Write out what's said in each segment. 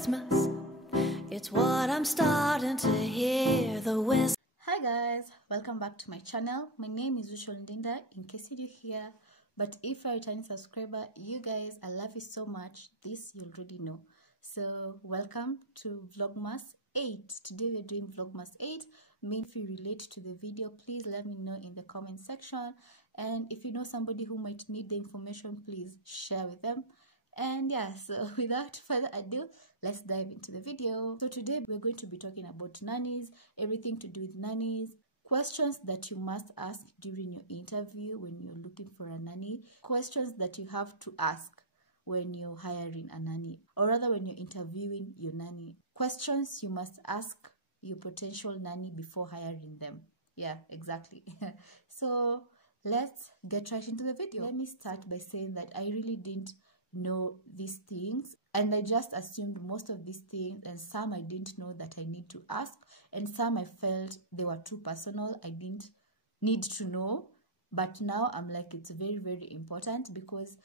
Christmas. It's what I'm starting to hear the whiz. Hi guys, welcome back to my channel. My name is Usual Ndinda, in case you're here. But if you're a returning subscriber, you guys, I love you so much. This you already know. So welcome to Vlogmas 8. Today we're doing Vlogmas 8. If you relate to the video, please let me know in the comment section. And if you know somebody who might need the information, please share with them. And yeah, so without further ado, let's dive into the video. So today we're going to be talking about nannies, everything to do with nannies, questions that you must ask during your interview when you're looking for a nanny, questions that you have to ask when you're hiring a nanny, or rather when you're interviewing your nanny, questions you must ask your potential nanny before hiring them. Yeah, exactly. So let's get right into the video. Let me start by saying that I really didn't know these things, and I just assumed most of these things, and some I didn't know that I need to ask, and some I felt they were too personal, I didn't need to know. But now I'm like, it's very, very important, because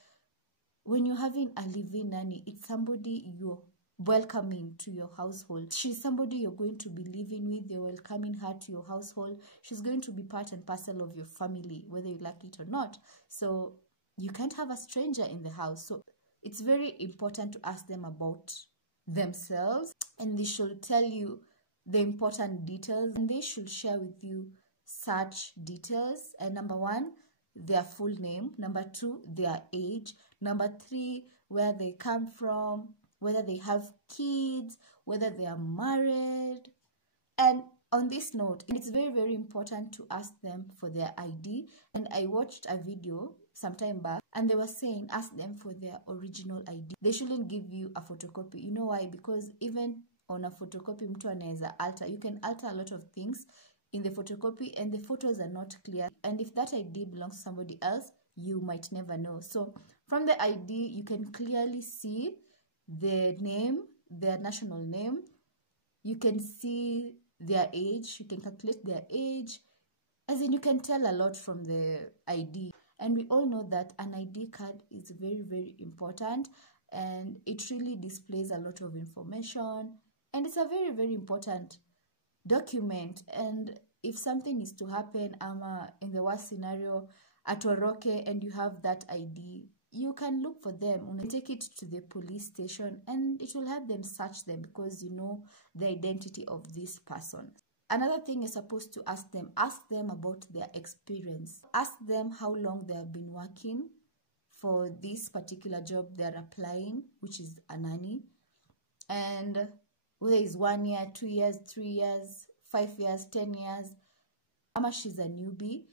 when you're having a live-in nanny, it's somebody you're welcoming to your household. She's somebody you're going to be living with. You're welcoming her to your household. She's going to be part and parcel of your family, whether you like it or not. So you can't have a stranger in the house. So it's very important to ask them about themselves, and they should tell you the important details, and they should share with you such details. And number one, their full name. Number two, their age. Number three, where they come from, whether they have kids, whether they are married. And on this note, it's very, very important to ask them for their ID. And I watched a video sometime back, and they were saying ask them for their original ID. They shouldn't give you a photocopy. You know why? Because even on a photocopy, mtu anaweza alter. You can alter a lot of things in the photocopy, and the photos are not clear. And if that ID belongs to somebody else, you might never know. So from the ID, you can clearly see the name, their national name. You can see their age. You can calculate their age. As in, you can tell a lot from the ID. And we all know that an ID card is very, very important, and it really displays a lot of information, and it's a very, very important document. And if something is to happen, in the worst scenario, atoroke, and you have that ID, you can look for them, take it to the police station, and it will help them search them, because you know the identity of this person. Another thing you're supposed to ask them about their experience. Ask them how long they have been working for this particular job they're applying, which is a nanny, and whether it's 1 year, 2 years, 3 years, 5 years, 10 years. How much she's a newbie.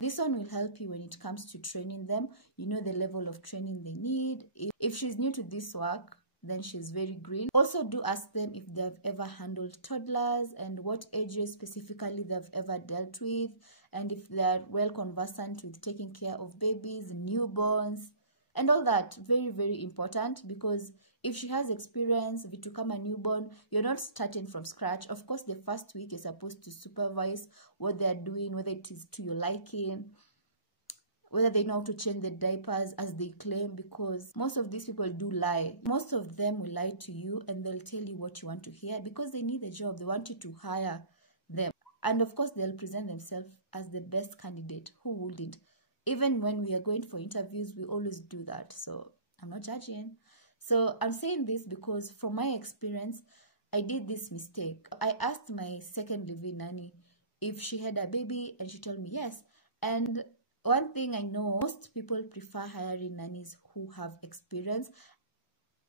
This one will help you when it comes to training them. You know the level of training they need. If she's new to this work, then she's very green. Also, do ask them if they've ever handled toddlers, and what ages specifically they've ever dealt with, and if they're well conversant with taking care of babies, newborns, and all that. Very, very important, because if she has experience to become a newborn, you're not starting from scratch. Of course, the first week you're supposed to supervise what they're doing, whether it is to your liking, whether they know how to change the diapers as they claim, because most of these people do lie. Most of them will lie to you, and they'll tell you what you want to hear, because they need a job. They want you to hire them. And of course, they'll present themselves as the best candidate. Who wouldn't? Even when we are going for interviews, we always do that. So I'm not judging. So I'm saying this because from my experience, I did this mistake. I asked my second live-in nanny if she had a baby, and she told me yes. And one thing I know, most people prefer hiring nannies who have experience,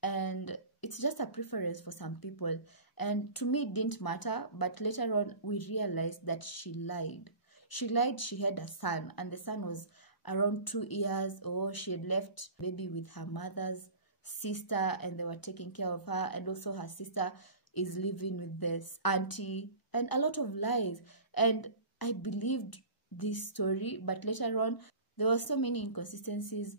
and it's just a preference for some people. And to me, it didn't matter, but later on, we realized that she lied. She lied she had a son, and the son was around 2 years old. She had left baby with her mother's sister, and they were taking care of her, and also her sister is living with this auntie, and a lot of lies. And I believed this story, but later on there were so many inconsistencies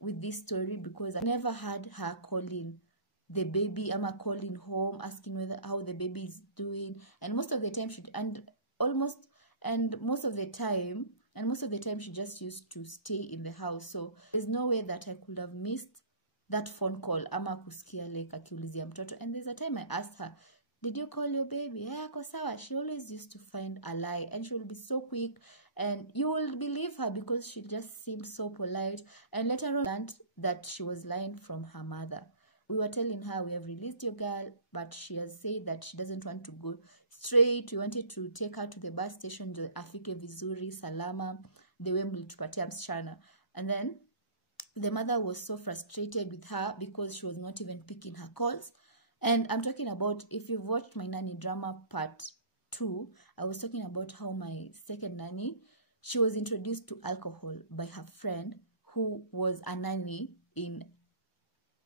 with this story, because I never had her calling the baby, calling home, asking how the baby is doing. And most of the time most of the time she just used to stay in the house. So there's no way that I could have missed that phone call ama kusikia like akiulizia mtoto. And there's a time I asked her, did you call your baby? Yeah, ako sawa. She always used to find a lie, and she will be so quick, and you will believe her because she just seemed so polite. And later on learned that she was lying from her mother. We were telling her, we have released your girl, but she has said that she doesn't want to go straight. We wanted to take her to the bus station, afike vizuri salama, the way mlitupatia msichana. And then the mother was so frustrated with her because she was not even picking her calls. And I'm talking about, if you've watched my nanny drama part 2, I was talking about how my second nanny, she was introduced to alcohol by her friend who was a nanny in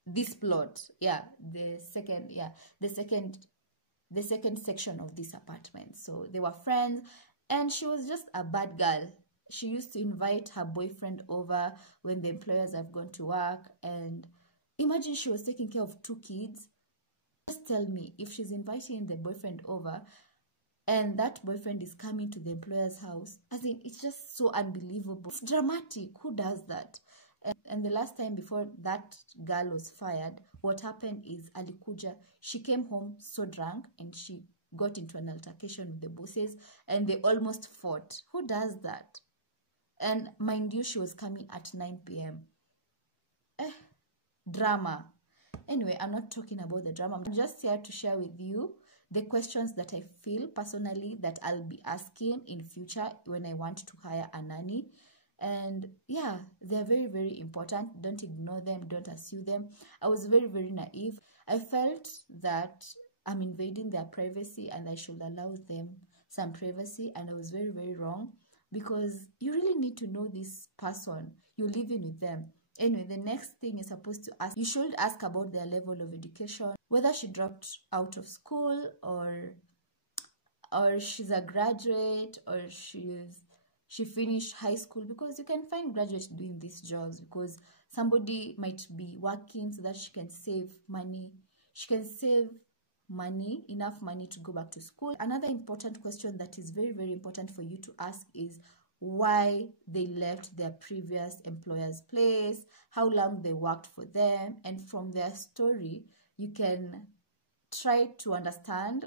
this plot. The second section of this apartment. So they were friends, and she was just a bad girl. She used to invite her boyfriend over when the employers have gone to work, and imagine she was taking care of 2 kids. Just tell me, if she's inviting the boyfriend over and that boyfriend is coming to the employer's house, as in, it's just so unbelievable. It's dramatic. Who does that? And the last time before that girl was fired, what happened is alikuja, she came home so drunk and she got into an altercation with the bosses, and they almost fought. Who does that? And mind you, she was coming at 9 p.m. Drama. Anyway, I'm not talking about the drama. I'm just here to share with you the questions that I feel personally that I'll be asking in future when I want to hire a nanny. And yeah, they're very, very important. Don't ignore them. Don't assume them. I was very, very naive. I felt that I'm invading their privacy and I should allow them some privacy. And I was very, very wrong, because you really need to know this person. You're living with them. Anyway, the next thing you're supposed to ask, you should ask about their level of education, whether she dropped out of school or she's a graduate, or she finished high school, because you can find graduates doing these jobs because somebody might be working so that she can save money. She can save money, enough money to go back to school. Another important question that is very, very important for you to ask is why they left their previous employer's place, how long they worked for them, and from their story, you can try to understand.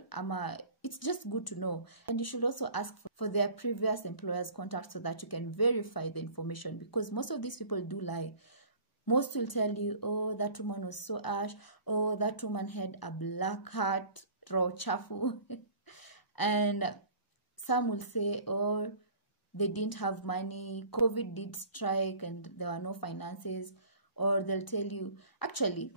It's just good to know. And you should also ask for their previous employer's contact so that you can verify the information, because most of these people do lie. Most will tell you, oh, that woman was so ash, oh, that woman had a black heart, raw chafu. And some will say, oh, they didn't have money, COVID did strike and there were no finances. Or they'll tell you, actually,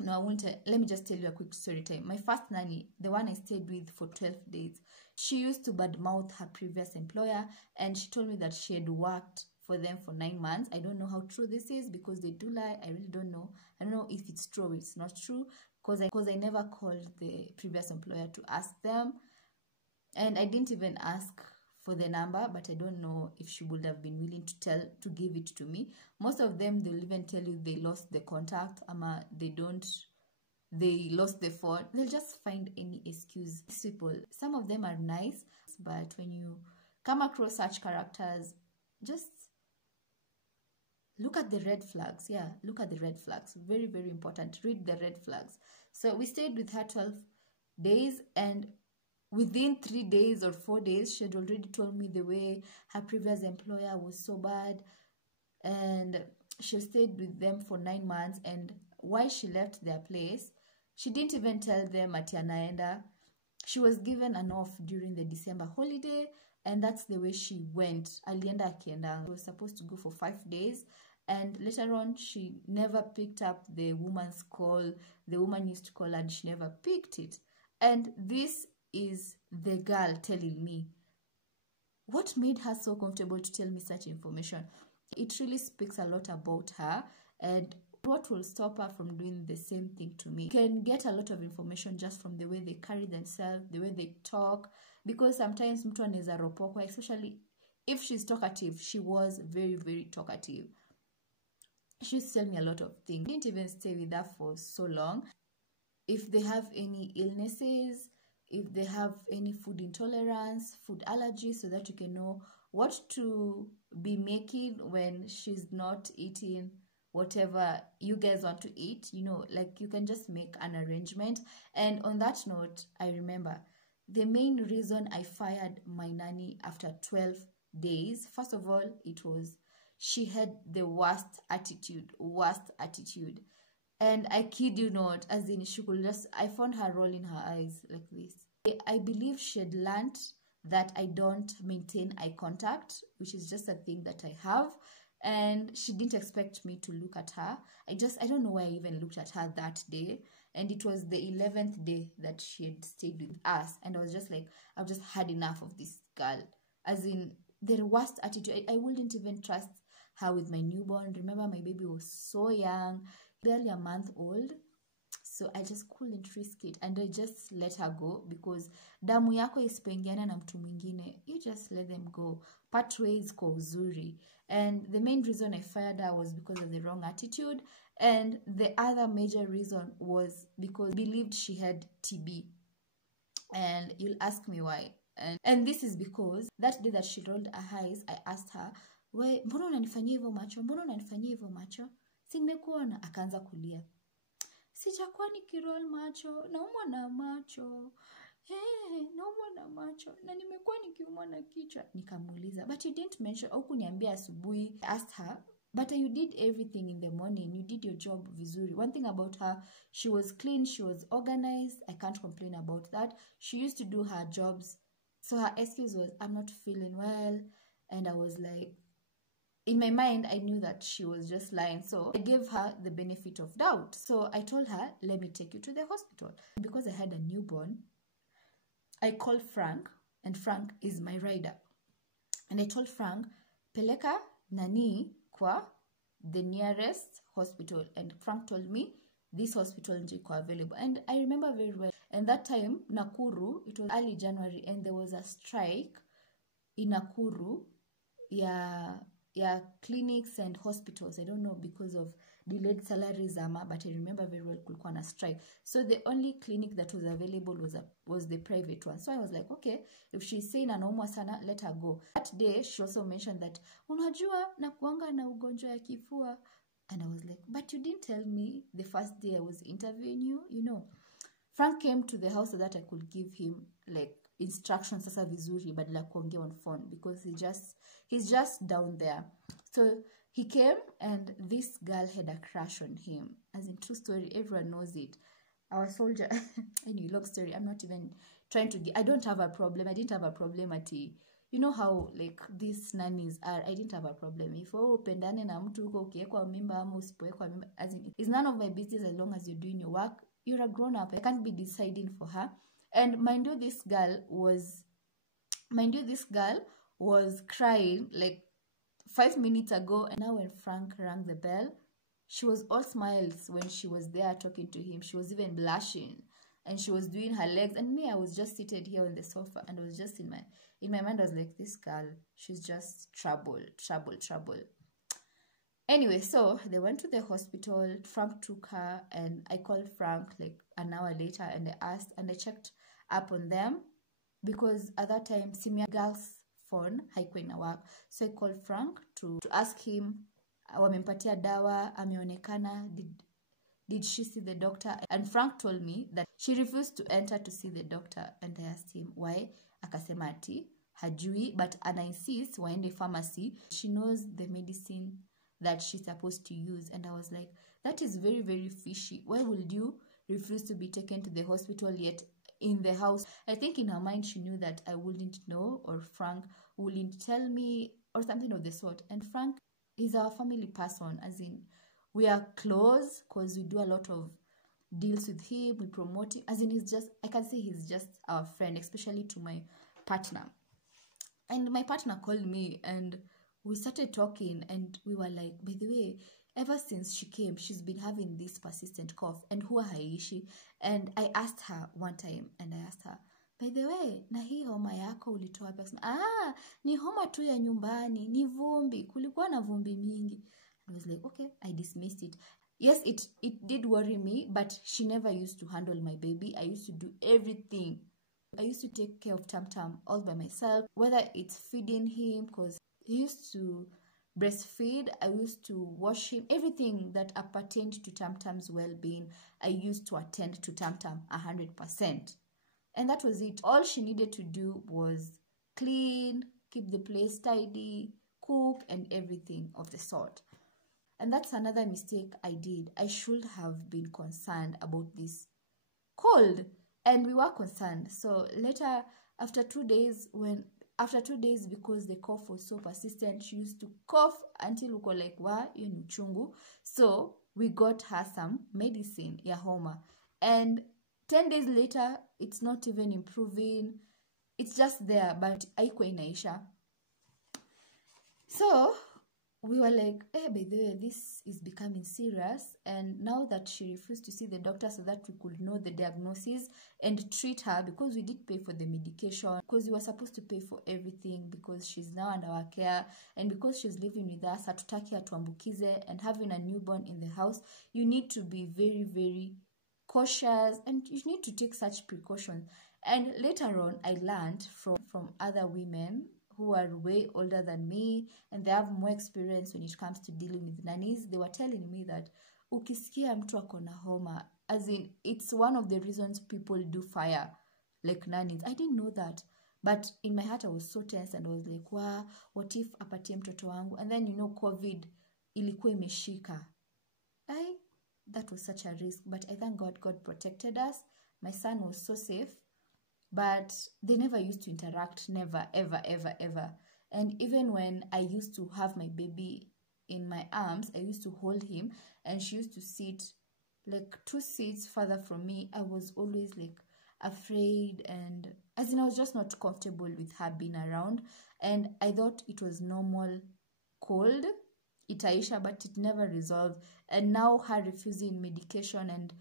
no, I won't. Let me just tell you a quick story time. My first nanny, the one I stayed with for 12 days, she used to badmouth her previous employer, and she told me that she had worked for them for 9 months. I don't know how true this is, because they do lie. I really don't know. I don't know if it's true or it's not true, because I never called the previous employer to ask them, and I didn't even ask for the number, but I don't know if she would have been willing to give it to me. Most of them, they'll even tell you they lost the contact, they lost the phone. They'll just find any excuse. These people, some of them are nice, but when you come across such characters, just look at the red flags. Yeah, look at the red flags. Very, very important. Read the red flags. So we stayed with her 12 days, and within 3 days or 4 days, she had already told me the way her previous employer was so bad, and she stayed with them for 9 months. And why she left their place, she didn't even tell them at anaenda. She was given an off during the December holiday, and that's the way she went. Alienda akienda. She was supposed to go for 5 days, and later on, she never picked up the woman's call. The woman used to call and she never picked it. And this is the girl telling me. What made her so comfortable to tell me such information? It really speaks a lot about her, and what will stop her from doing the same thing to me. You can get a lot of information just from the way they carry themselves, the way they talk, because sometimes mtu anaweza ropokwa, especially if she's talkative. She was very, very talkative. She used to tell me a lot of things. I didn't even stay with her for so long. If they have any illnesses, if they have any food intolerance, food allergies, so that you can know what to be making when she's not eating whatever you guys want to eat, you know, like you can just make an arrangement. And on that note, I remember the main reason I fired my nanny after 12 days, first of all, it was she had the worst attitude. And I kid you not, as in she could just, I found her rolling her eyes like this. I believe she had learned that I don't maintain eye contact, which is just a thing that I have. And she didn't expect me to look at her. I don't know why I even looked at her that day. And it was the 11th day that she had stayed with us. And I was just like, I've just had enough of this girl. As in, the worst attitude. I wouldn't even trust her with my newborn. Remember, my baby was so young, barely a month old. So I just couldn't risk it. And I just let her go, because damu yako isipoingiana na mtu mwingine, you just let them go. Part ways kwa uzuri. And the main reason I fired her was because of the wrong attitude. And the other major reason was because I believed she had TB. And you'll ask me why. And this is because that day that she rolled her eyes, I asked her, mbona unanifanyia hivyo macho? Mbona unanifanyia hivyo macho? Si nimekuona. Akaanza kulia. Sijakuwa nikiroll macho, naumwa na macho. Naumwa na macho, na nimekuwa nikiumwa na kichwa. Nikamuuliza, but you didn't mention, au kuniambia asubuhi. I asked her, but you did everything in the morning. You did your job vizuri. One thing about her, she was clean, she was organized. I can't complain about that. She used to do her jobs. So her excuse was, I'm not feeling well. And I was like, in my mind, I knew that she was just lying. So I gave her the benefit of doubt. So I told her, let me take you to the hospital. Because I had a newborn, I called Frank, and Frank is my rider. And I told Frank, peleka Nanny kwa the nearest hospital. And Frank told me, this hospital nje iko available. And I remember very well. And that time, Nakuru, it was early January, and there was a strike in Nakuru. Yeah, clinics and hospitals. I don't know, because of delayed salaries, but I remember very well kulikuwa na strike. So the only clinic that was available was the private one. So I was like, okay, if she's saying anaumwa sana, let her go. That day, she also mentioned that, unajua nakuanga na ugonjwa ya kifua. And I was like, but you didn't tell me the first day I was interviewing you, you know. Frank came to the house so that I could give him like instructions sasa vizuri badala kuongea on phone, because he's just down there. So he came, and this girl had a crush on him. As in, true story, everyone knows it. Our soldier, anyway, long story, I'm not even trying to I don't have a problem. I didn't have a problem at you know how like these nannies are. I didn't have a problem. If upendane na mtu uko ukiwekwa mimba ama usipowekwa mimba, as in, it's none of my business as long as you're doing your work. You're a grown up. I can't be deciding for her. And mind you, this girl was crying like 5 minutes ago. And now when Frank rang the bell, she was all smiles when she was there talking to him. She was even blushing, and she was doing her legs. And me, I was just seated here on the sofa, and I was just in my mind, I was like, this girl, she's just trouble. Anyway, so they went to the hospital. Frank took her, and I called Frank like an hour later, and I checked up on them, because at that time, Simia girl's phone haikuwa ina work. So I called Frank to ask him, wamempatia dawa, ameonekana, did she see the doctor? And Frank told me that she refused to enter to see the doctor. And I asked him why. Akasema ati hajui, but ana insist waende pharmacy. She knows the medicine that she's supposed to use. And I was like, that is very, very fishy. Why would you refuse to be taken to the hospital yet in the house? I think in her mind, she knew that I wouldn't know, or Frank wouldn't tell me, or something of the sort. And Frank is our family person, as in, we are close because we do a lot of deals with him, we promote him, as in, I can say he's just our friend, especially to my partner. And my partner called me, and we started talking, and we were like, by the way, ever since she came, she's been having this persistent cough, and huwa haishi. And I asked her one time, and I asked her, by the way, na hii homa yako ulitoa wapi? Ni homa tu ya nyumbani, ni vumbi, kulikuwa na vumbi mingi. I was like, okay, I dismissed it. Yes, it did worry me, but she never used to handle my baby. I used to do everything. I used to take care of Tam Tam all by myself, whether it's feeding him, because he used to breastfeed. I used to wash him. Everything that appertained to Tamtam's well-being, I used to attend to Tamtam 100%. And that was it. All she needed to do was clean, keep the place tidy, cook, and everything of the sort. And that's another mistake I did. I should have been concerned about this cold, and we were concerned. So later, after 2 days, because the cough was so persistent, she used to cough until uko like wa hiyo ni uchungu. So we got her some medicine ya homa, and 10 days later, it's not even improving. It's just there, but haikuwa inaisha. So we were like, by the way, this is becoming serious. And now that she refused to see the doctor so that we could know the diagnosis and treat her, because we did pay for the medication, because we were supposed to pay for everything, because she's now under our care, and because she's living with us, hatutaki atuambukize, and having a newborn in the house, you need to be very, very cautious, and you need to take such precautions. And later on, I learned from other women who are way older than me, and they have more experience when it comes to dealing with nannies. They were telling me that ukisikia mtu akona homa, as in, it's one of the reasons people do fire like nannies. I didn't know that, but in my heart I was so tense, and I was like, wow, what if apatie mtoto wangu? And then COVID ilikuwa imeshika. That was such a risk, but I thank God protected us. My son was so safe. But they never used to interact, never, ever, ever, ever. And even when I used to have my baby in my arms, I used to hold him, and she used to sit like 2 seats further from me. I was always like afraid, and as in I was just not comfortable with her being around. And I thought it was normal cold, itaisha, but it never resolved. And now her refusing medication and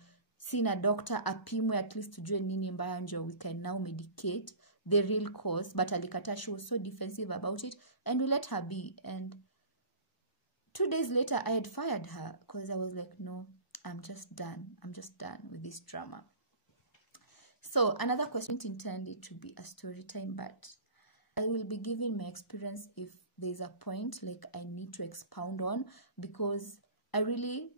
seeing a doctor apimwe at least tujue nini mbaya, njo we can now medicate the real cause. But alikata, she was so defensive about it, and we let her be. And 2 days later, I had fired her because I was like, no, I'm just done with this drama. So another question intended to be a story time, but I will be giving my experience if there's a point like I need to expound on, because I really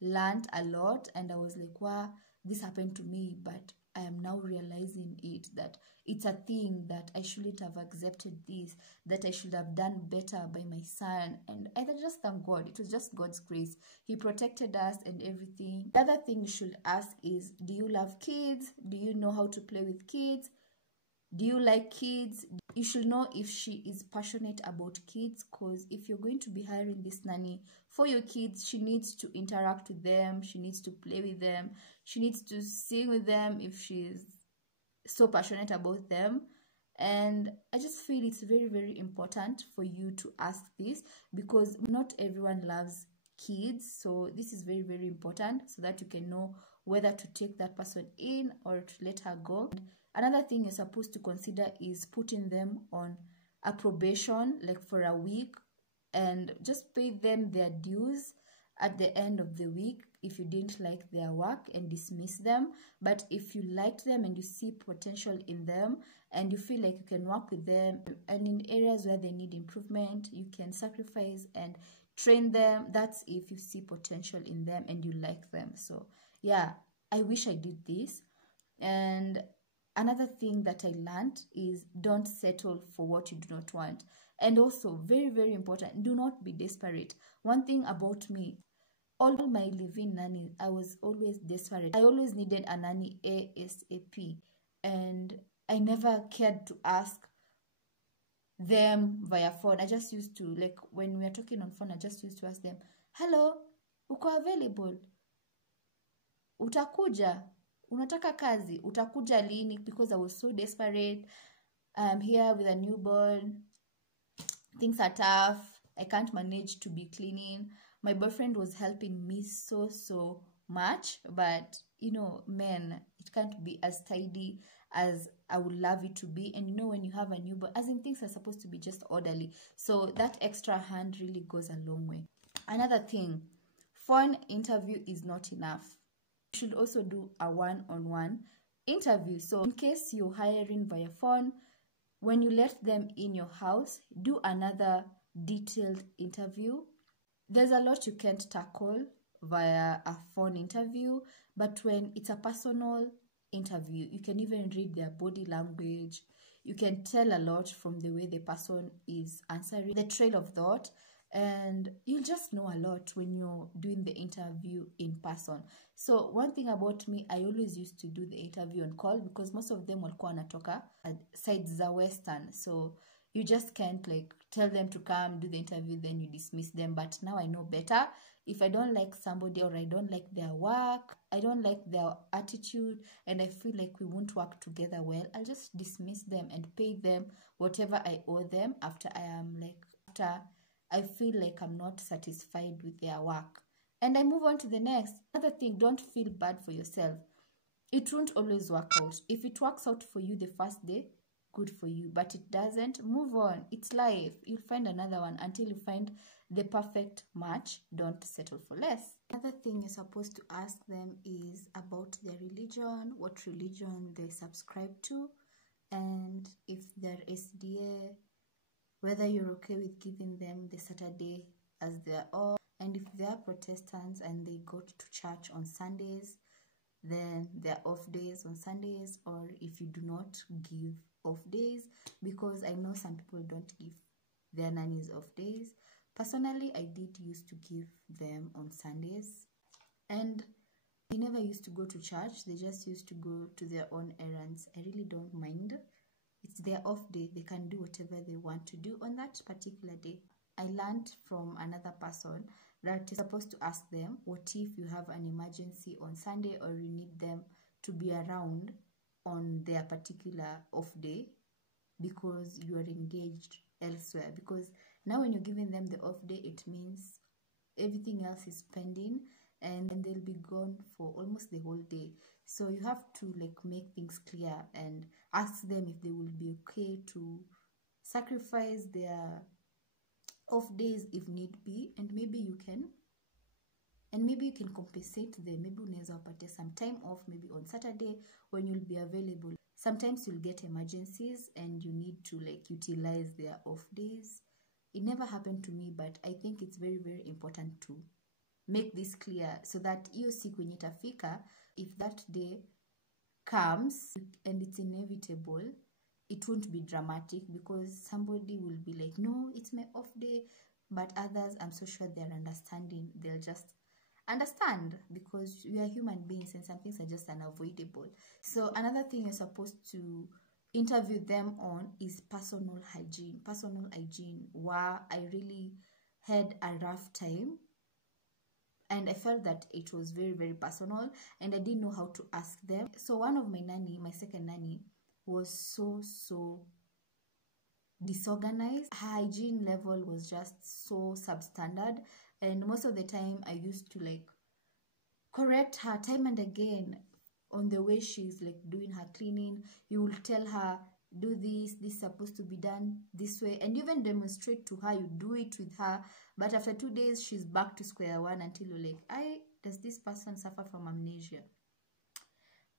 learned a lot, and I was like, wow, this happened to me, but I am now realizing that it's a thing, that I shouldn't have accepted this, that I should have done better by my son. And I just thank God. It was just God's grace. He protected us and everything. The other thing you should ask is, do you love kids? Do you know how to play with kids? Do you like kids? You should know if she is passionate about kids, because if you're going to be hiring this nanny for your kids, she needs to interact with them, she needs to play with them, she needs to sing with them if she's so passionate about them. And I just feel it's very, very important for you to ask this, because not everyone loves kids. So this is very, very important, so that you can know whether to take that person in or to let her go. Another thing you're supposed to consider is putting them on a probation, like for a week, and just pay them their dues at the end of the week if you didn't like their work, and dismiss them. But if you liked them and you see potential in them, and you feel like you can work with them, and in areas where they need improvement, you can sacrifice and train them. That's if you see potential in them and you like them. So yeah, I wish I did this. And another thing that I learned is, don't settle for what you do not want. And also, very, very important, do not be desperate. One thing about me, all my living nannies, I was always desperate. I always needed a nanny ASAP. And I never cared to ask them via phone. I just used to, like, when we are talking on phone, I just used to ask them, hello, uko available? Utakuja? Unataka kazi? Utakuja lini? Because I was so desperate. I'm here with a newborn. Things are tough. I can't manage to be cleaning. My boyfriend was helping me so much. But, men, it can't be as tidy as I would love it to be. And when you have a newborn, as in, things are supposed to be just orderly. So that extra hand really goes a long way. Another thing, phone interview is not enough. You should also do a one-on-one interview. So in case you're hiring via phone, when you let them in your house, do another detailed interview. There's a lot you can't tackle via a phone interview, but when it's a personal interview, you can even read their body language. You can tell a lot from the way the person is answering, the trail of thought, and you'll just know a lot when you're doing the interview in person. So one thing about me, I always used to do the interview on call because most of them walikuwa wanatoka sides za western, so you just can't like tell them to come do the interview then you dismiss them. But now I know better. If I don't like somebody or I don't like their work, I don't like their attitude, and I feel like we won't work together well, I'll just dismiss them and pay them whatever I owe them after I feel like I'm not satisfied with their work. And I move on to the next. Another thing, don't feel bad for yourself. It won't always work out. If it works out for you the first day, good for you. But it doesn't, move on. It's life. You'll find another one until you find the perfect match. Don't settle for less. Another thing you're supposed to ask them is about their religion, what religion they subscribe to, and if they're SDA, whether you're okay with giving them the Saturday as their off, and if they are Protestants and they go to church on Sundays, then they're off days on Sundays, or if you do not give off days, because I know some people don't give their nannies off days. Personally, I did used to give them on Sundays, and they never used to go to church. They just used to go to their own errands. I really don't mind. It's their off day. They can do whatever they want to do on that particular day. I learned from another person that you're supposed to ask them, what if you have an emergency on Sunday or you need them to be around on their particular off day because you are engaged elsewhere? Because now when you're giving them the off day, it means everything else is pending and they'll be gone for almost the whole day. So you have to like make things clear and ask them if they will be okay to sacrifice their off days if need be, and maybe you can compensate them. Maybe unaweza wapatia some time off, maybe on Saturday when you'll be available. Sometimes you'll get emergencies and you need to like utilize their off days. It never happened to me, but I think it's very, very important to make this clear so that hiyo siku yenye itafika, if that day comes and it's inevitable, it won't be dramatic because somebody will be like, no, it's my off day. But others, I'm so sure they're understanding. They'll just understand because we are human beings and some things are just unavoidable. So another thing you're supposed to interview them on is personal hygiene. Personal hygiene, where I really had a rough time. And I felt that it was very, very personal and I didn't know how to ask them. So one of my nanny, my second nanny, was so disorganized. Her hygiene level was just so substandard, and most of the time I used to like correct her time and again on the way she's like doing her cleaning. You will tell her, do this is supposed to be done this way, and even demonstrate to her, you do it with her, but after 2 days she's back to square one until you're like, does this person suffer from amnesia?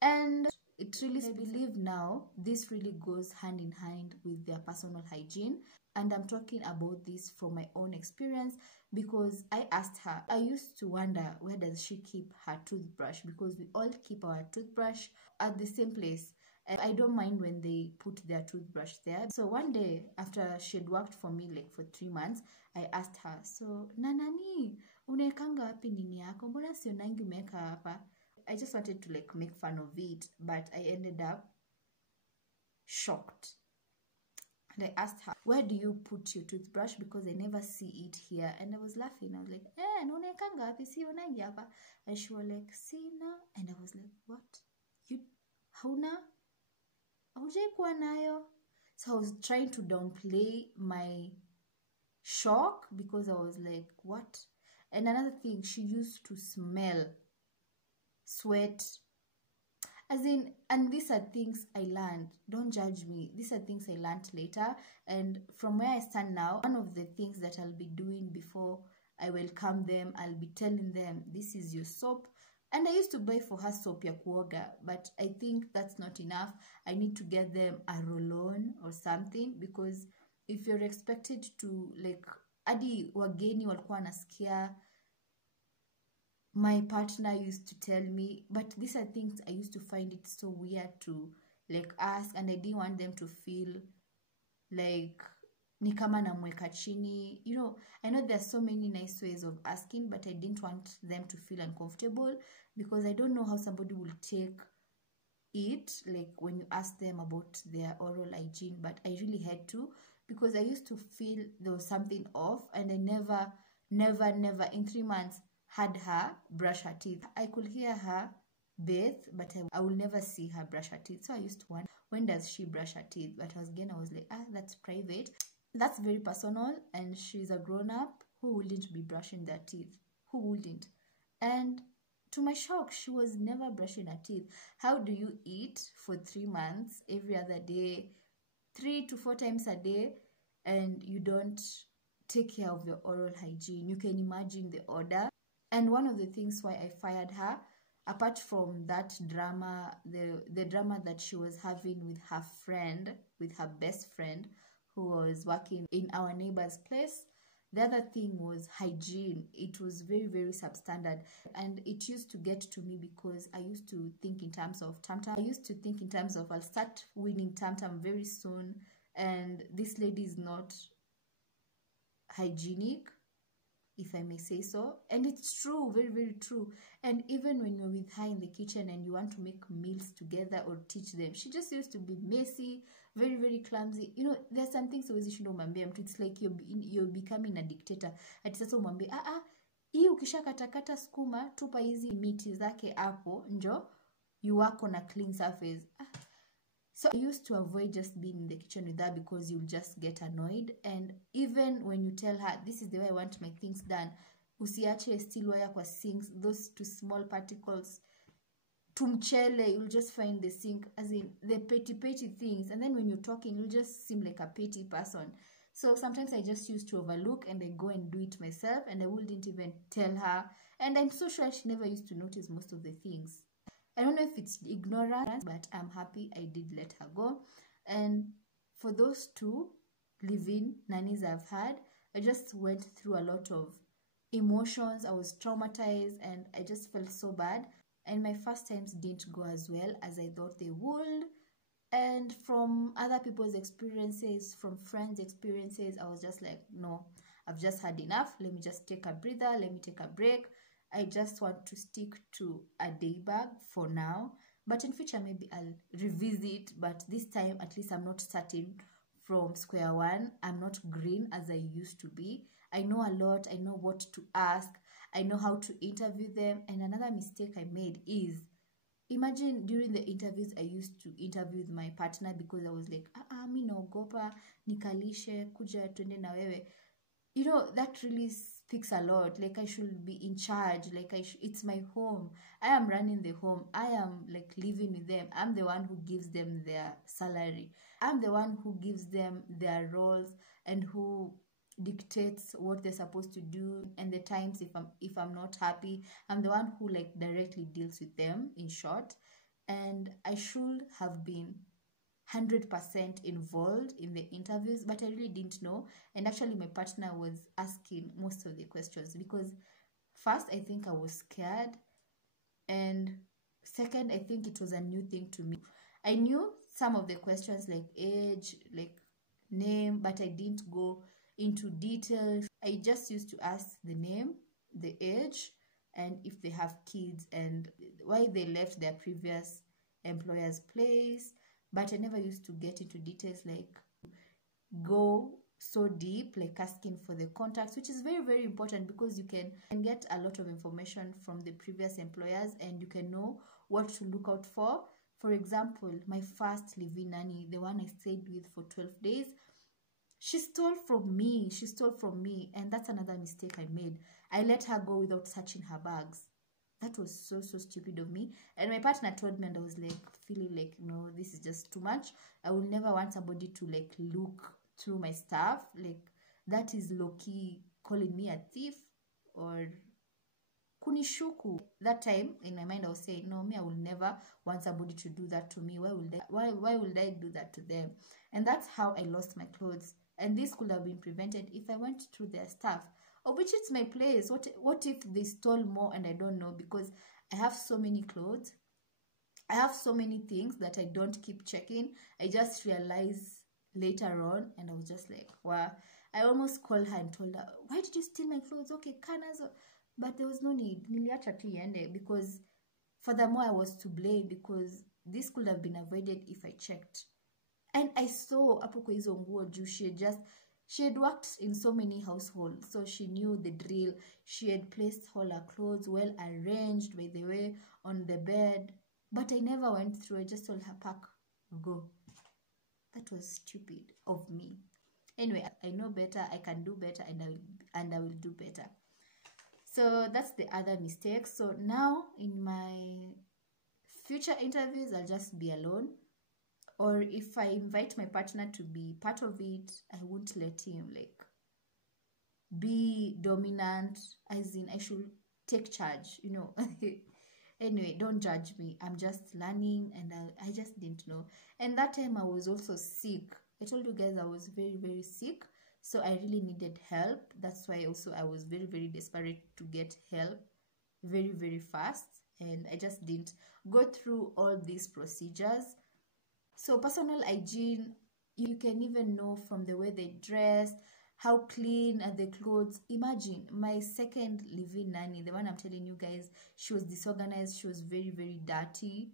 And it really, I believe now, this really goes hand in hand with their personal hygiene. And I'm talking about this from my own experience because I asked her, I used to wonder, where does she keep her toothbrush? Because we all keep our toothbrush at the same place. And I don't mind when they put their toothbrush there. So one day, after she'd worked for me like for 3 months, I asked her, so, Nanny, unaekanga wapi nini yako? Mbona sionangi umeweka hapa? I just wanted to like make fun of it, but I ended up shocked. And I asked her, where do you put your toothbrush? Because I never see it here. And I was laughing. I was like, unaekanga wapi? Sionangi hapa. And she was like, sina. And I was like, what? You hauna? Haujaikuwa nayo? So I was trying to downplay my shock because I was like, what? And another thing, she used to smell sweat, as in, and these are things I learned. Don't judge me. These are things I learned later, and from where I stand now, one of the things that I'll be doing before I welcome them, I'll be telling them, this is your soap. And I used to buy for her soap ya kuoga, but I think that's not enough. I need to get them a roll-on or something, because if you're expected to like Adi wageni walikuwa wanasikia. My partner used to tell me, but these are things I used to find it so weird to like ask, and I didn't want them to feel like ni kama namweka chini. You know, I know there are so many nice ways of asking, but I didn't want them to feel uncomfortable because I don't know how somebody will take it, like when you ask them about their oral hygiene. But I really had to, because I used to feel there was something off, and I never in 3 months had her brush her teeth. I could hear her bathe, but I will never see her brush her teeth. So I used to wonder, when does she brush her teeth? But I was like, that's private. That's very personal, and she's a grown-up. Who wouldn't be brushing their teeth? Who wouldn't? And to my shock, she was never brushing her teeth. How do you eat for 3 months, every other day, 3 to 4 times a day, and you don't take care of your oral hygiene? You can imagine the order. And one of the things why I fired her, apart from that drama, the drama that she was having with her friend, with her best friend, who was working in our neighbor's place, the other thing was hygiene. It was very, very substandard. And it used to get to me because I used to think in terms of tam-tam. I used to think in terms of, I'll start winning tam-tam very soon, and this lady is not hygienic, if I may say so. And it's true, very, very true. And even when you're with her in the kitchen and you want to make meals together or teach them, she just used to be messy, very, very clumsy. You know, there's some things always you shouldn't umwambia mtu. It's like you're becoming a dictator. Ati sasa umwambie, hii ukishakatakata skuma, tupa hizi miti zake hapo, njo you work on a clean surface. So I used to avoid just being in the kitchen with her because you'll just get annoyed. And even when you tell her, this is the way I want my things done, usiache steel wire kwa sinks, those two small particles, tumchele, you'll just find the sink, as in the petty things. And then when you're talking, you'll just seem like a petty person. So sometimes I just used to overlook and I go and do it myself, and I wouldn't even tell her. And I'm so sure she never used to notice most of the things. I don't know if it's ignorance, but I'm happy I did let her go. And for those 2 live-in nannies I've had, I just went through a lot of emotions. I was traumatized and I just felt so bad. And my first times didn't go as well as I thought they would. And from other people's experiences, from friends' experiences, I was just like, no, I've just had enough. Let me just take a breather. Let me take a break. I just want to stick to a day bag for now. But in future, maybe I'll revisit. But this time, at least I'm not starting from square one. I'm not green as I used to be. I know a lot. I know what to ask. I know how to interview them. And another mistake I made is, imagine during the interviews, I used to interview with my partner because I was like, mi naogopa, nikalishe, kuja twende na wewe. You know, that really speaks a lot. Like, I should be in charge. Like, it's my home. I am running the home. I am like living with them. I'm the one who gives them their salary. I'm the one who gives them their roles and who dictates what they're supposed to do and the times if I'm not happy. I'm the one who like directly deals with them, in short. And I should have been 100% involved in the interviews, but I really didn't know. And actually my partner was asking most of the questions because first, I think I was scared, and second, I think it was a new thing to me. I knew some of the questions like age, like name, but I didn't go into details. I just used to ask the name, the age, and if they have kids and why they left their previous employer's place. But I never used to get into details, like go so deep, like asking for the contacts, which is very, very important because you can get a lot of information from the previous employers and you can know what to look out for. For example, my first live-in nanny, the one I stayed with for 12 days, she stole from me. And that's another mistake I made. I let her go without searching her bags. That was so stupid of me. And my partner told me, and I was like feeling like, no, this is just too much. I will never want somebody to like look through my stuff. Like, that is low-key calling me a thief or kunishuku. That time in my mind I was saying, no, I will never want somebody to do that to me. Why would I do that to them? And that's how I lost my clothes. And this could have been prevented if I went through their stuff, of which it's my place. What if they stole more and I don't know? Because I have so many clothes, I have so many things that I don't keep checking. I just realize later on, and I was just like, wow. I almost called her and told her, why did you steal my clothes? Okay, but there was no need. Niliacha tu iende, because furthermore I was to blame, because this could have been avoided if I checked. And I saw hapo kwa hizo nguo juu she had worked in so many households, so she knew the drill. She had placed all her clothes well arranged, by the way, on the bed. But I never went through. I just told her, pack, go. That was stupid of me. Anyway, I know better. I can do better, and I will do better. So that's the other mistake. So now in my future interviews, I'll just be alone. Or if I invite my partner to be part of it, I won't let him like be dominant, as in I should take charge, you know. Anyway, don't judge me. I'm just learning, and I just didn't know. And that time I was also sick. I told you guys I was very, very sick. So I really needed help. That's why also I was very, very desperate to get help very, very fast. And I just didn't go through all these procedures. So personal hygiene, you can even know from the way they dress, how clean are the clothes. Imagine my second live-in nanny, the one I'm telling you guys, she was disorganized. She was very, very dirty.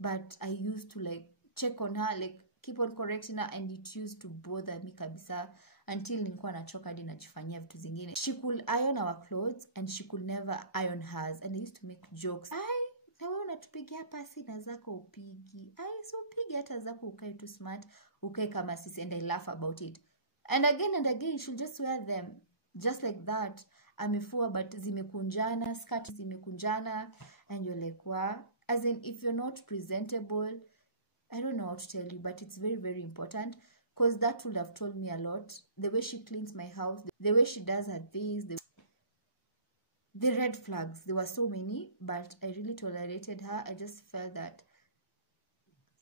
But I used to like check on her, like keep on correcting her, and it used to bother me kabisa until nilikuwa nachoka hadi najifanyia vitu zingine. She could iron our clothes and she could never iron hers, and I used to make jokes. Na wewe unatupigia pasi na zako upigi. So pigi hata zako ukae tu smart, ukae kama sisi, and I laugh about it. And again, she'll just wear them just like that. Amefua but zimekunjana, skirt zimekunjana, and you're like, wow. As in, if you're not presentable, I don't know how to tell you, but it's very, very important, because that would have told me a lot. The way she cleans my house, the way she does her things, the red flags, there were so many, but I really tolerated her. I just felt that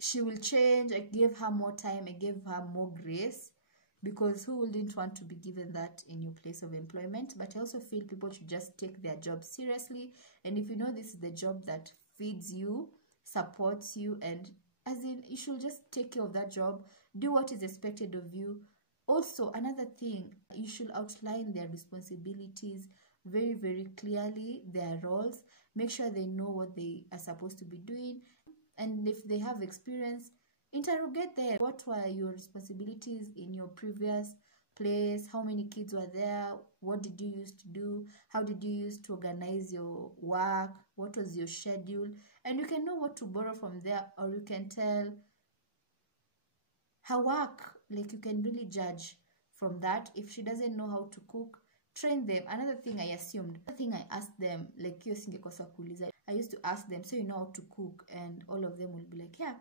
she will change. I gave her more time. I gave her more grace, because who wouldn't want to be given that in your place of employment? But I also feel people should just take their job seriously. And if you know this is the job that feeds you, supports you, and as in, you should just take care of that job. Do what is expected of you. Also, another thing, you should outline their responsibilities very, very clearly, their roles. Make sure they know what they are supposed to be doing. And if they have experience, interrogate them. What were your responsibilities in your previous place? How many kids were there? What did you used to do? How did you used to organize your work? What was your schedule? And you can know what to borrow from there, or you can tell her work. Like, you can really judge from that. If she doesn't know how to cook, train them. Another thing I assumed, I asked them, like, I used to ask them, so you know how to cook? And all of them will be like, yeah,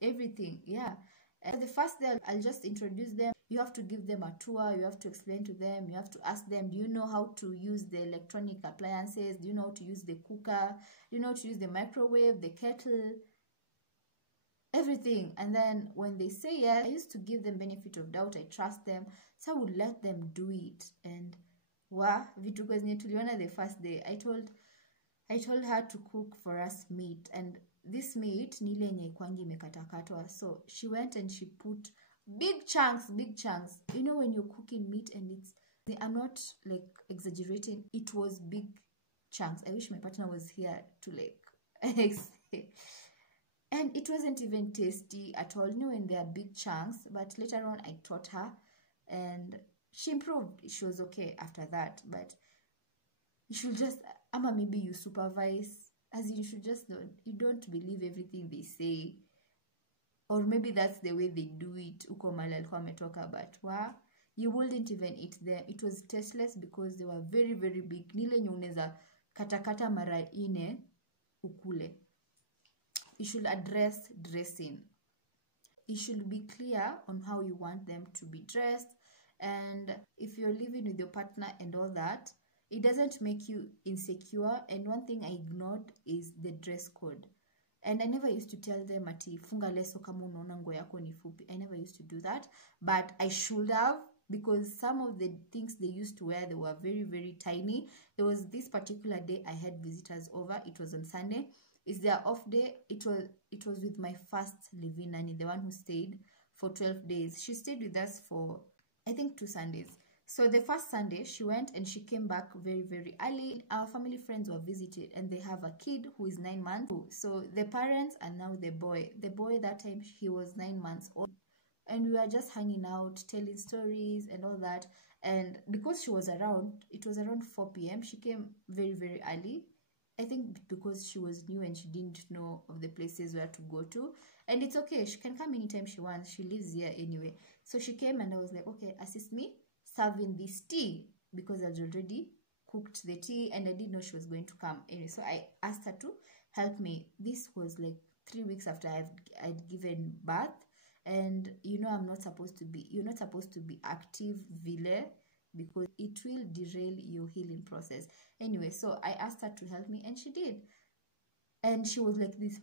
everything, yeah. And the first day, I'll just introduce them. You have to give them a tour. You have to explain to them. You have to ask them, do you know how to use the electronic appliances? Do you know how to use the cooker? Do you know how to use the microwave, the kettle? Everything. And then when they say yes, I used to give them benefit of doubt. I trust them. So I would let them do it. And vitu kwenye tuliona the first day, I told her to cook for us meat. And this meat ni ile yenye kwangi imekatakatwa. So she went and she put big chunks. You know when you're cooking meat and I'm not like exaggerating, it was big chunks. I wish my partner was here to like and it wasn't even tasty at all, you know, when they are big chunks. But later on I taught her and she improved. She was okay after that. But you should just, maybe you supervise, as you should just know, you don't believe everything they say, or maybe that's the way they do it. Uko mahali alikuwa ametoka, but you wouldn't even eat them. It was tasteless because they were very, very big. Nile nyuneza katakata mara ine ukule. You should address dressing. You should be clear on how you want them to be dressed. And if you're living with your partner and all that, it doesn't make you insecure. And one thing I ignored is the dress code. And I never used to tell them ati funga leso kama unaona nguo yako ni fupi. I never used to do that, but I should have, because some of the things they used to wear, they were very, very tiny. There was this particular day I had visitors over. It was on Sunday. It's their off day. It was with my first live-in nanny, the one who stayed for 12 days. She stayed with us for, I think, 2 Sundays. So the first Sunday, she went and she came back very, very early. Our family friends were visited, and they have a kid who is 9 months. So the parents and now the boy. The boy, that time, he was 9 months old. And we were just hanging out, telling stories and all that. And because she was around, it was around 4 p.m. She came very, very early. I think because she was new and she didn't know of the places where to go to. And it's okay. She can come anytime she wants. She lives here anyway. So she came and I was like, okay, assist me serving this tea, because I'd already cooked the tea and I didn't know she was going to come. Anyway, so I asked her to help me. This was like 3 weeks after I'd given birth. And you know, you're not supposed to be active vile, because it will derail your healing process. Anyway, so I asked her to help me and she did. And she was like this.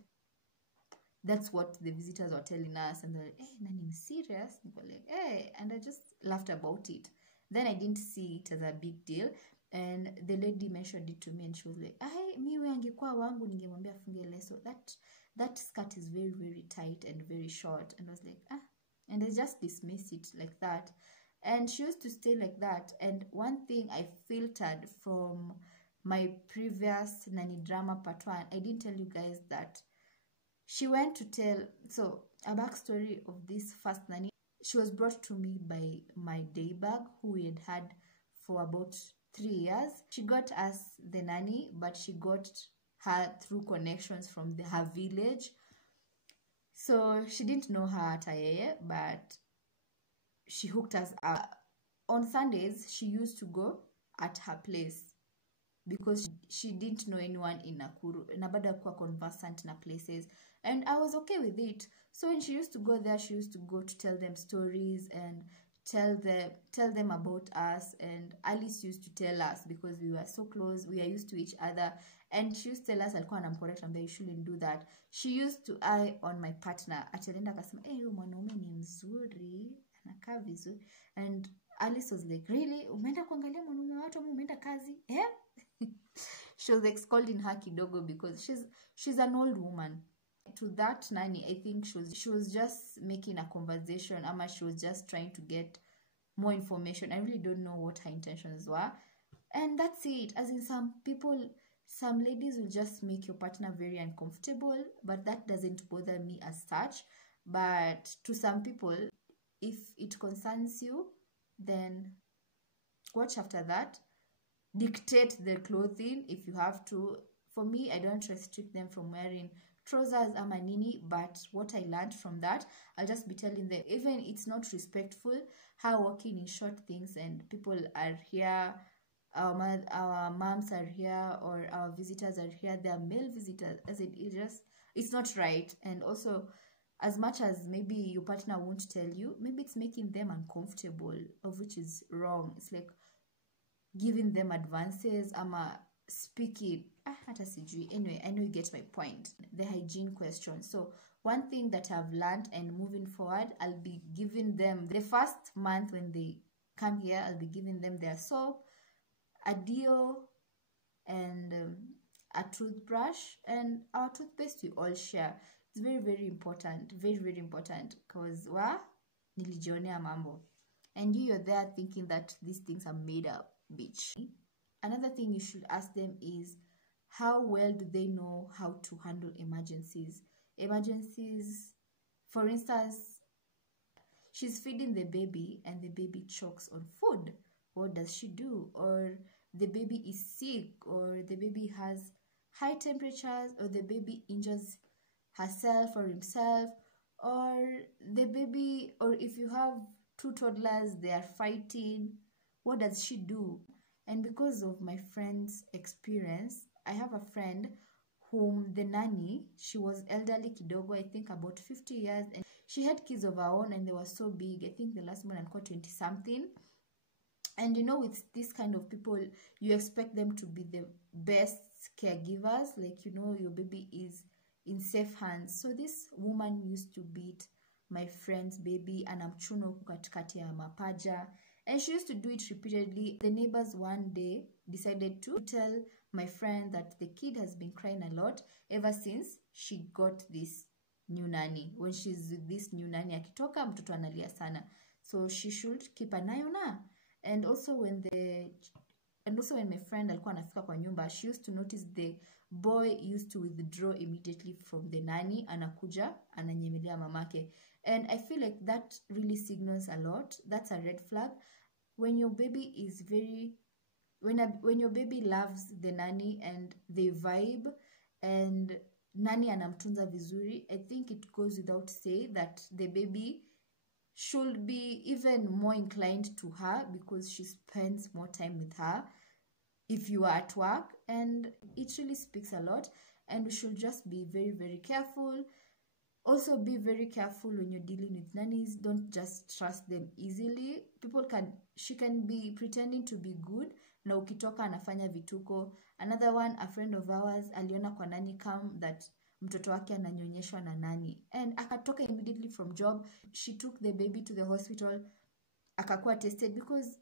That's what the visitors were telling us. And they're like, hey, Nanny, serious? And we're like, hey. And I just laughed about it. Then I didn't see it as a big deal. And the lady mentioned it to me and she was like, ay, miwe angekuwa wangu ningemwambia afunge leso. That skirt is very, very tight and very short. And I was like, ah. And I just dismissed it like that. And she used to stay like that. And one thing I filtered from my previous nanny drama part 1, I didn't tell you guys that she went to tell, so a backstory of this first nanny. She was brought to me by my day bag, who we had had for about 3 years. She got us the nanny, but she got her through connections from her village. So she didn't know her at Ayeye, but she hooked us up. On Sundays, she used to go at her place because she didn't know anyone in Nakuru. Na bado kuwa conversant na places. And I was okay with it. So when she used to go there, she used to go to tell them stories and tell them about us. And Alice used to tell us, because we were so close, we are used to each other. And she used to tell us, alikuwa anamcorrect and you shouldn't do that. She used to eye on my partner. Atalienda akasema, huyu mwanaume ni mzuri, anakaa vizuri. And Alice was like, really? Umeenda kuangalia mwanaume watu ama umeenda kazi? Yeah? She was like scolding her kidogo because she's an old woman. To that nanny, I think she was just making a conversation, ama she was just trying to get more information. I really don't know what her intentions were. And that's it. As in, some ladies will just make your partner very uncomfortable, but that doesn't bother me as such. But to some people, if it concerns you, then watch after that. Dictate their clothing if you have to. For me, I don't restrict them from wearing trousers or manini, but what I learned from that, I'll just be telling them, even it's not respectful, how walking in short things and people are here, our moms are here, or our visitors are here, they are male visitors, as it's not right. And also, as much as maybe your partner won't tell you, maybe it's making them uncomfortable, of which is wrong. It's like giving them advances, speaking. Anyway, I know you get my point. The hygiene question. So one thing that I've learned, and moving forward, I'll be giving them the first month when they come here, I'll be giving them their soap, a deo, and a toothbrush, and our toothpaste we all share. It's very, very important. Very, very important. Because nilijionea mambo. And you're there thinking that these things are made up, bitch. Another thing you should ask them is, how well do they know how to handle emergencies? Emergencies, for instance, she's feeding the baby and the baby chokes on food. What does she do? Or the baby is sick, or the baby has high temperatures, or the baby injures herself or himself, or the baby, or if you have 2 toddlers, they are fighting. What does she do? And because of my friend's experience, I have a friend whom the nanny, she was elderly kidogo, I think about 50 years, and she had kids of her own and they were so big. I think the last one got 20 something. And you know, with this kind of people, you expect them to be the best caregivers. Like, you know, your baby is in safe hands. So this woman used to beat my friend's baby, anamchuna huku katikati ya mapaja, and she used to do it repeatedly. The neighbors one day decided to tell my friend that the kid has been crying a lot ever since she got this new nanny. When she's with this new nanny, akitoka mtoto analia sana, so she should keep an eye on her. And also when my friend alikuwa anafika kwa nyumba, she used to notice the boy used to withdraw immediately from the nanny, anakuja ananyemelea mamake. And I feel like that really signals a lot. That's a red flag. When your baby is when your baby loves the nanny and they vibe and nanny anamtunza vizuri, I think it goes without saying that the baby should be even more inclined to her because she spends more time with her if you are at work, and it really speaks a lot. And we should just be very, very careful. Also be very careful when you're dealing with nannies. Don't just trust them easily. She can be pretending to be good na ukitoka anafanya vituko. Another one, a friend of ours, aliona kwa nanny cam that mtoto wake ananyonyeshwa na nanny, and akatoka immediately from job. She took the baby to the hospital, akakuwa tested because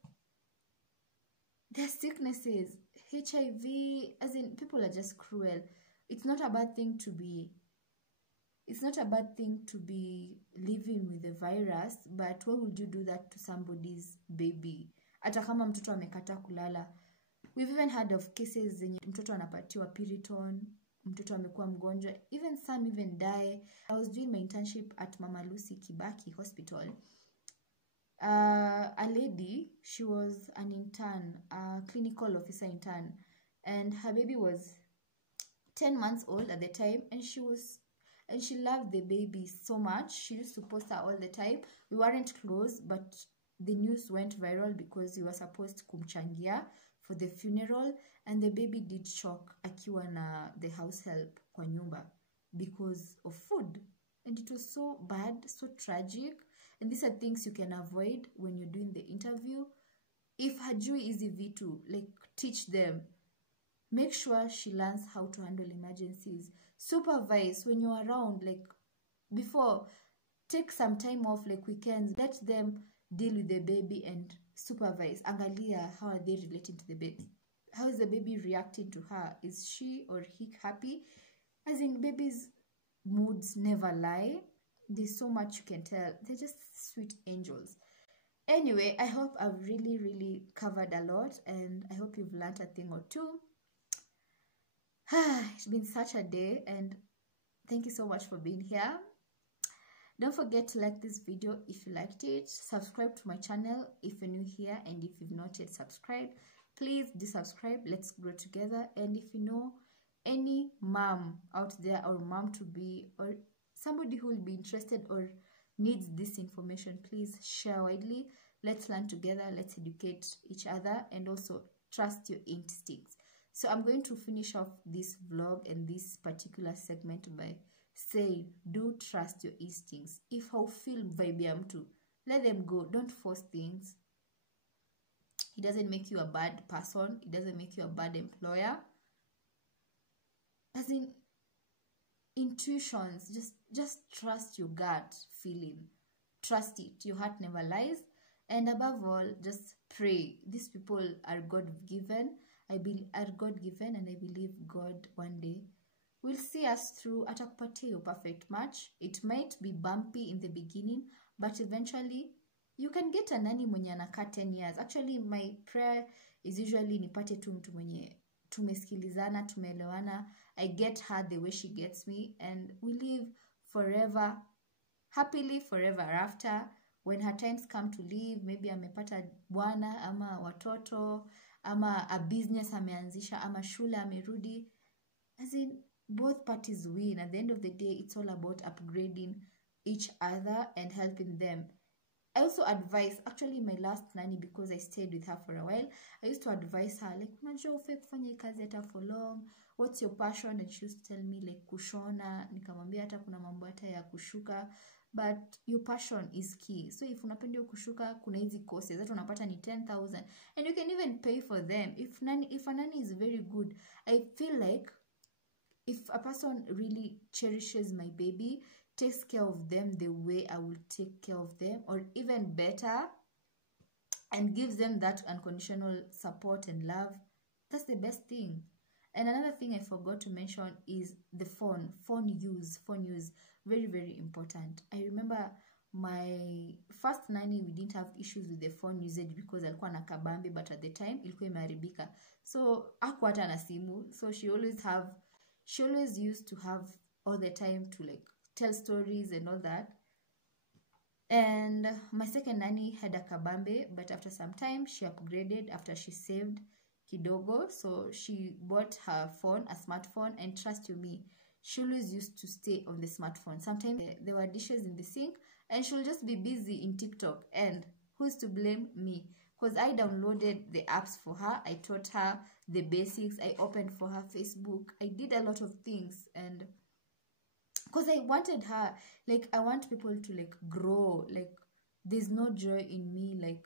their sicknesses, HIV, as in, people are just cruel. It's not a bad thing to be living with the virus, but why would you do that to somebody's baby? Hata kama mtoto amekata kulala. We've even heard of cases zenye mtoto anapatiwa Piriton, mtoto amekuwa mgonjwa, even some even die. I was doing my internship at Mama Lucy Kibaki Hospital. A lady, she was an intern, a clinical officer intern, and her baby was 10 months old at the time, and she loved the baby so much. She used to post her all the time. We weren't close, but the news went viral because we were supposed to kumchangia for the funeral, and the baby did shock akiwa na the house help kwa nyumba because of food. And it was so bad, so tragic. And these are things you can avoid when you're doing the interview. If hajui easy vitu, like, teach them. Make sure she learns how to handle emergencies. Supervise when you're around, like, before. Take some time off, like weekends. Let them deal with the baby and supervise. Angalia, how are they relating to the baby? How is the baby reacting to her? Is she or he happy? As in, babies' moods never lie. There's so much you can tell. They're just sweet angels. Anyway, I hope I've really, really covered a lot, and I hope you've learned a thing or two. It's been such a day, and thank you so much for being here. Don't forget to like this video if you liked it. Subscribe to my channel if you're new here, and if you've not yet subscribed, please do subscribe. Let's grow together. And if you know any mom out there, or mom to be, or somebody who will be interested or needs this information, please share widely. Let's learn together. Let's educate each other, and also trust your instincts. So I'm going to finish off this vlog and this particular segment by saying, do trust your instincts. If how feel vibe to, let them go. Don't force things. It doesn't make you a bad person. It doesn't make you a bad employer. As in, intuitions, just trust your gut feeling. Trust it. Your heart never lies. And above all, just pray. These people are God-given. God-given, and I believe God one day will see us through. Atakupatia your perfect match. It might be bumpy in the beginning, but eventually you can get a nanny mwenye anakaa 10 years. Actually, my prayer is usually nipate tu mtu mwenye tumesikilizana, tumeelewana. I get her the way she gets me, and we live forever, happily forever after. When her times come to leave, maybe amepata bwana ama watoto, ama a business ameanzisha, ama shule amerudi. As in, both parties win. At the end of the day, it's all about upgrading each other and helping them. I also advise, actually my last nanny, because I stayed with her for a while, I used to advise her, like, unajua ufai kufanya hii kazi hata for long, what's your passion? And she used to tell me, like, kushona. Nikamwambia hata kuna mambo hata ya kushuka, but your passion is key. So if unapenda kushuka, kuna hizi courses hata unapata ni 10,000, and you can even pay for them. If a nanny is very good, I feel like if a person really cherishes my baby, takes care of them the way I will take care of them, or even better, and gives them that unconditional support and love, that's the best thing. And another thing I forgot to mention is the phone use. Very, very important. I remember my first nanny, we didn't have issues with the phone usage because alikuwa na kabambe, but at the time ilikuwa imeharibika, so hakuwa hata na simu, so she always used to have all the time to like tell stories and all that. And my second nanny had a kabambe, but after some time she upgraded after she saved kidogo, so she bought her phone, a smartphone, and trust you me, she always used to stay on the smartphone. Sometimes there were dishes in the sink and she'll just be busy in TikTok, and who's to blame? Me, because I downloaded the apps for her, I taught her the basics, I opened for her Facebook, I did a lot of things, and because I wanted her, like, I want people to like grow. Like, there's no joy in me like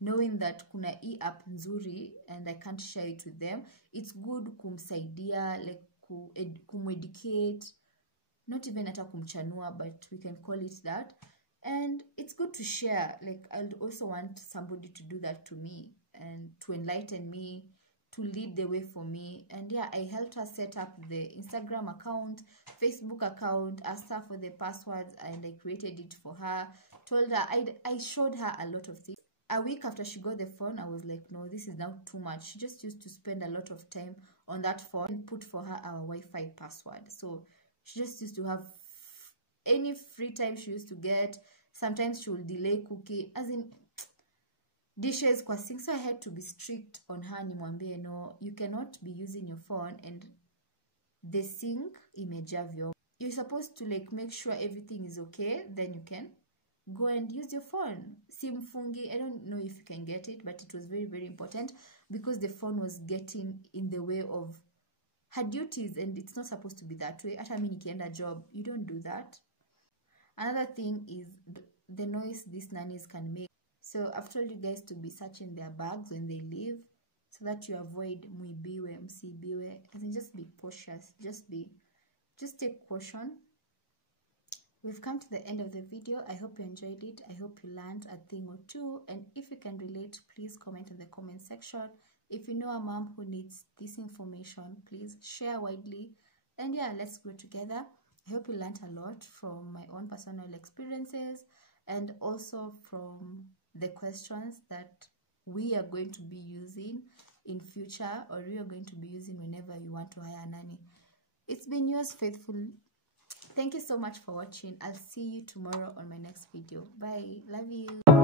knowing that kuna app nzuri and I can't share it with them. It's good kumsaidia, like kumedicate, not even hata kumchanua, but we can call it that. And it's good to share. Like, I'd also want somebody to do that to me and to enlighten me, to lead the way for me. And yeah, I helped her set up the Instagram account, Facebook account, asked her for the passwords, and I created it for her, told her, I showed her a lot of things. A week after she got the phone, I was like, no, this is now too much. She just used to spend a lot of time on that phone and put for her our Wi-Fi password. So she just used to have any free time she used to get. Sometimes she will delay cooking, as in dishes kwa sink. So I had to be strict on her, nimwambie, no, you cannot be using your phone and the sink imejaa vyombo. You're supposed to like make sure everything is okay, then you can go and use your phone. Simfungi, I don't know if you can get it, but it was very, very important because the phone was getting in the way of her duties, and it's not supposed to be that way. Hata mimi nikienda job, you don't do that. Another thing is the noise these nannies can make. So I've told you guys to be searching their bags when they leave, so that you avoid muibiwe, msibiwe, and just be cautious. Just take caution. We've come to the end of the video. I hope you enjoyed it. I hope you learned a thing or two, and if you can relate, please comment in the comment section. If you know a mom who needs this information, please share widely, and yeah, let's grow together. I hope you learned a lot from my own personal experiences and also from the questions that we are going to be using in future, or we are going to be using whenever you want to hire a nanny. It's been yours faithfully. Thank you so much for watching. I'll see you tomorrow on my next video. Bye. Love you.